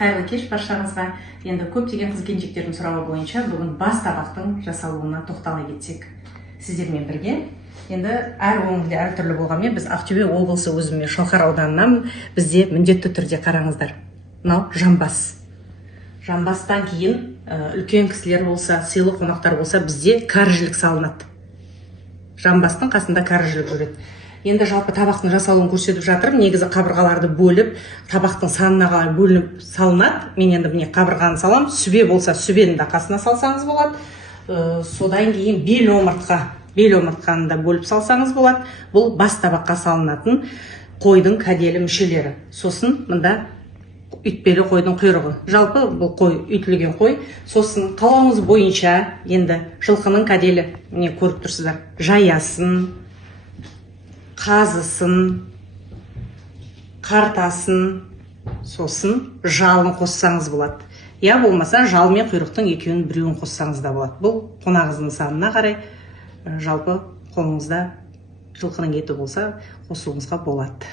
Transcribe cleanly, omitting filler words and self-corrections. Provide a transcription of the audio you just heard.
Қайырлы кеш баршаңызға. Енді көптеген қыз-келіншектердің сұрауы бойынша бүгін бас табақтың жасалуына тоқтала кетсек сіздермен бірге. Енді әр өңірде әртүрлі болғанмен біз Ақтөбе облысы өзіме Шалқар ауданынан бізде міндетті түрде қараңыздар. Мынау жамбас. Жамбастан кейін үлкен кісілер болса, сыйлы қонақтар болса бізде кәріжілік салынады. Жамбастың қасында кәріжілік жүреді. Енді жалпы табақтың жасалуын көрсетіп жатырмын. Негізі қабырғаларды бөліп, табақтың санына қарай бөлініп салынады. Мен енді міне қабырғаны салам. Сүбе болса, сүбені де қасына салсаңыз болады. Содан кейін бел омыртқаны да бөліп салсаңыз болады. Бұл бас табаққа салынатын қойдың кәделі мүшелері. Сосын мында үйтпелі қойдың құйрығы. Жалпы бұл қой үйтілген қой. Сосын қалауыңыз бойынша енді жылқының кәделі, міне көріп тұрсыздар, жаясын, қазысын, қартасын, сосын жалын қоссаңыз болады. Я болмаса жал мен құйрықтың екеуін біреуін қоссаңыз да болады. Бұл қонағыңыздың санына қарай жалпы қолыңызда жылқының еті болса қосуыңызға болады.